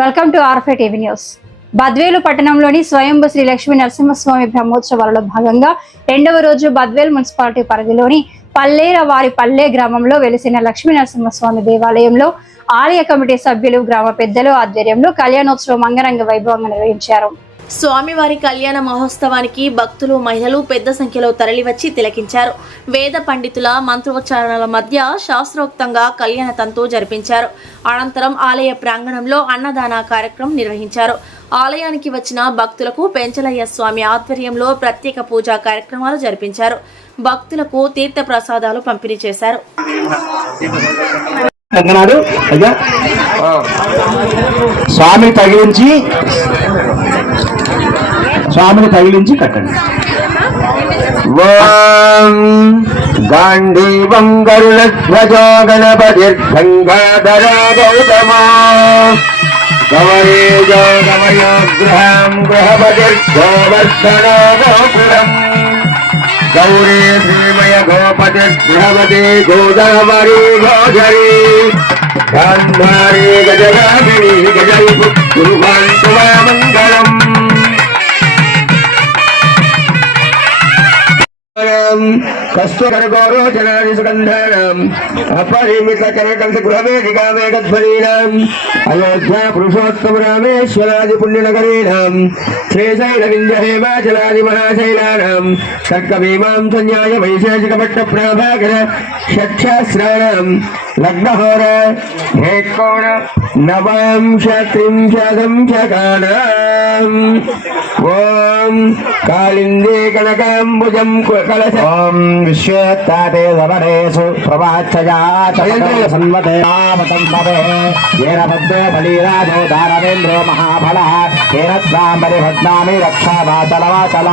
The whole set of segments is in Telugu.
వెల్కమ్ టు ఆర్ఫే టీవీ న్యూస్. బద్వేలు పట్టణంలోని స్వయంభూ శ్రీ లక్ష్మీ నరసింహస్వామి బ్రహ్మోత్సవాలలో భాగంగా రెండవ రోజు బద్వేలు మున్సిపాలిటీ పరిధిలోని పల్లేరవారి పల్లె గ్రామంలో వెలిసిన లక్ష్మీ నరసింహస్వామి దేవాలయంలో ఆలయ కమిటీ సభ్యులు, గ్రామ పెద్దలు ఆధ్వర్యంలో కళ్యాణోత్సవం అంగరంగ వైభవంగా నిర్వహించారు. స్వామివారి కళ్యాణ మహోత్సవానికి భక్తులు, మహిళలు పెద్ద సంఖ్యలో తరలివచ్చి తిలకించారు. వేద పండితుల మంత్రోచ్చారణల మధ్య శాస్త్రోక్తంగా కళ్యాణ తంతు జరిపించారు. అనంతరం ఆలయ ప్రాంగణంలో అన్నదాన కార్యక్రమం నిర్వహించారు. ఆలయానికి వచ్చిన భక్తులకు పెంచలయ్య స్వామి ఆధ్వర్యంలో ప్రత్యేక పూజా కార్యక్రమాలు జరిపించారు. భక్తులకు తీర్థ ప్రసాదాలు పంపిణీ చేశారు. స్వామిని తగిలించి కట్టండి. గాంధీవం గరుడధ్వజో గణపతిర్గంగాధరా గౌతమా గవరేజో గమయోగ్రహం గృహపతిర్గోవర్ధనో గోపురం గౌరీ శ్రీమయ గోపతిర్గృహపతి గోదావరి గోధరీ గాంధారీ గజగామిని గజై మంగళం. కస్తూరగౌరోచనాదిసుగంధానాం అపరిమిత చరకంస గృహవేదికామే గద్వరీనాం అయోధ్యా పురుషోత్తమ రామేశ్వరాది పుణ్యనగరీనాం శ్రీశైల వింధ్య హేమాచలాది మహాశైలానాం సర్గభీమాం సంజ్ఞాయ వైశేషిక పట్ట ప్రభాకర షట్శాస్త్రాణం లగ్నహోర ఏకోణ నవాంశత్రింశదంశకానాం ఓం కాళిందే కనకాంబుజం కలశ ఓం విశ్వేత్తాతే సవరేషు ప్రవాచ్చజాతన్వతే ఆమతంపదే ఏరభద్రే బలీరాజో దానవేంద్రో మహాఫల ఏరత్వాంబరి భద్నామి రక్షా వాచల వాచల.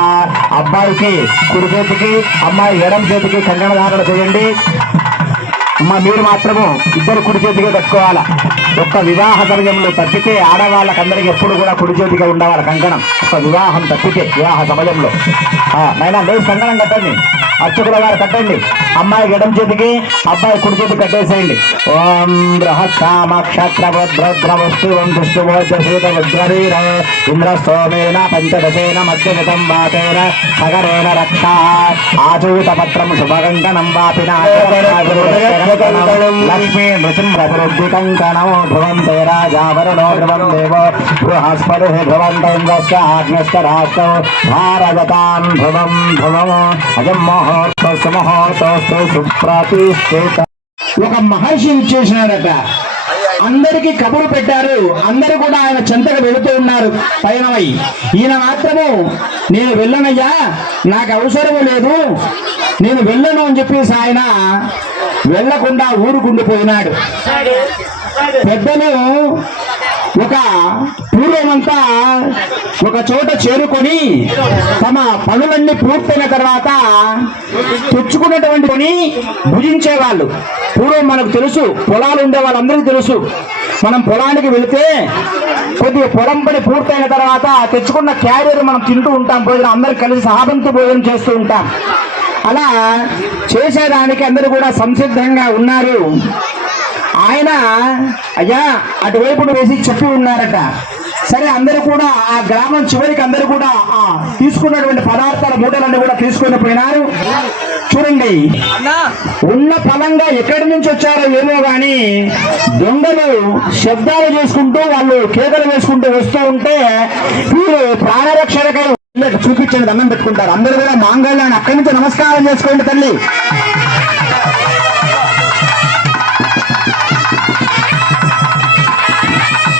అబ్బాయికి కుడి చేతికి, అమ్మాయి ఎడం చేతికి కంకణ ధారణ చేయండి. అమ్మ మీరు మాత్రము ఇద్దరు కుడి చేతిగా కట్టుకోవాలా. ఒక్క వివాహ సమయంలో తప్పితే ఆడవాళ్ళకందరికి ఎప్పుడు కూడా కుడి చేతిగా ఉండవాలి కంకణం. ఒక వివాహం తప్పితే వివాహ సమయంలో నైనా లేదు కంకణం కట్టండి. అర్చకుల వారు కట్టండి. అమ్మాయికి ఎడం చేతికి, అబ్బాయి కుడి చేతికి కట్టేసేయండి. ఓం బృహస్సామక్షత్రభద్రవస్తు దుష్టుభోజీర ఇంద్రస్తోమేన పంచదశేన మధ్యగతం వాతేన సగరేణ రక్షా ఆచూత పత్రం శుభకంకణం వాపిన లక్ష్మీ నృసింహృద్ధి కంకణం భ్రువంతే రాజావరణో ధ్రువం దేవో బృహస్పతి భ్రువంత ఇంద్రస్య ఆగ్నశ్చ రాష్ట్రో భారగతాం ధ్రువం ధ్రువం అజం మహోత్సవ మహోత్సవ సుప్రతిష్ఠిత. ఒక మహర్షి ఇచ్చేసినాడట. అందరికీ కబురు పెట్టారు. అందరూ కూడా ఆయన చెంతగా వెళుతూ ఉన్నారు పయనమై. ఈయన మాత్రము నేను వెళ్ళనయ్యా, నాకు అవసరము లేదు, నేను వెళ్ళను అని చెప్పేసి ఆయన వెళ్ళకుండా ఊరుకుండిపోయినాడు. పెద్దలు ఒక పూర్వమంతా ఒక చోట చేరుకొని తమ పనులన్నీ పూర్తయిన తర్వాత తెచ్చుకున్నటువంటి కొని భుజించేవాళ్ళు. పూర్వం మనకు తెలుసు, పొలాలు ఉండే వాళ్ళందరికీ తెలుసు. మనం పొలానికి వెళితే కొద్దిగా పొలం పని పూర్తయిన తర్వాత తెచ్చుకున్న క్యారియర్ మనం తింటూ ఉంటాం. భోజనం అందరు కలిసి సహబంతి భోజనం చేస్తూ ఉంటాం. అలా చేసేదానికి అందరూ కూడా సంసిద్ధంగా ఉన్నారు. ఆయన అయ్యా అటువైపు వేసి చెప్పి ఉన్నారట. సరే అందరూ కూడా ఆ గ్రామం చివరికి అందరూ కూడా ఆ తీసుకున్నటువంటి పదార్థాల మూటలన్నీ కూడా తీసుకొని పోయినారు. చూడండి, ఉన్న ఫలంగా ఎక్కడి నుంచి వచ్చారో ఏమో గాని దొంగలు శబ్దాలు చేసుకుంటూ వాళ్ళు కేకలు వేసుకుంటూ వస్తూ ఉంటే వీరు ప్రాణరక్షణకై చూపించండి, దండం పెట్టుకుంటారు. అందరూ కూడా మాంగళ్యాన్ని అక్కడి నుంచి నమస్కారం చేసుకోండి తల్లి.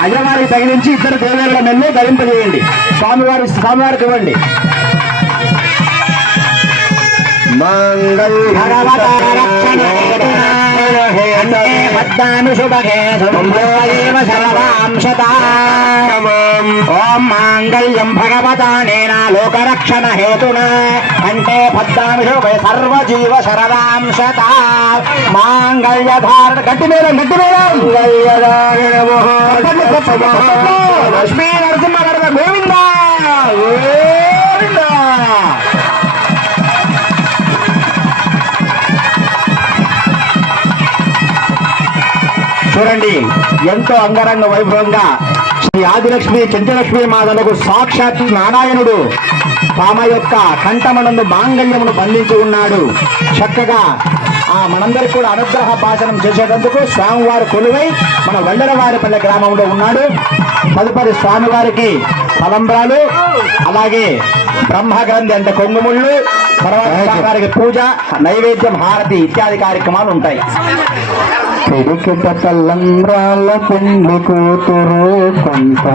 అయ్యవారికి తగిలించి ఇద్దరు దేవేరుల మెల్లు ధరింపజేయండి. స్వామివారికి ఇవ్వండి. ఓం మాంగళ్యం భగవతానేన లోకరక్షణ హేతున అంటే పద్మామిషు సర్వజీవ శరదాంశత మాంగళ్యధారణ గట్టి మేళం లక్ష్మీ నరసింహ గోవింద గోవింద. చూడండి ఎంతో అంగరంగ వైభవంగా ఈ ఆదిలక్ష్మి చెంచలక్ష్మి మాతలకు సాక్షాత్ నారాయణుడు తమ యొక్క కంఠమనందు మాంగళ్యమును బంధించి ఉన్నాడు. చక్కగా మనందరికి కూడా అనుగ్రహ భాషణం చేసేటందుకు స్వామివారు కొలువై మన వల్లరవారిపల్లె గ్రామంలో ఉన్నాడు. తదుపరి స్వామివారికి తలంబ్రాలు, అలాగే బ్రహ్మగ్రంథి అంటే కొంగుముళ్ళు, తర్వాత స్వామివారికి పూజ, నైవేద్యం, హారతి ఇత్యాది కార్యక్రమాలు ఉంటాయి. తలంబ్రాల పిండి కూతురు కొంత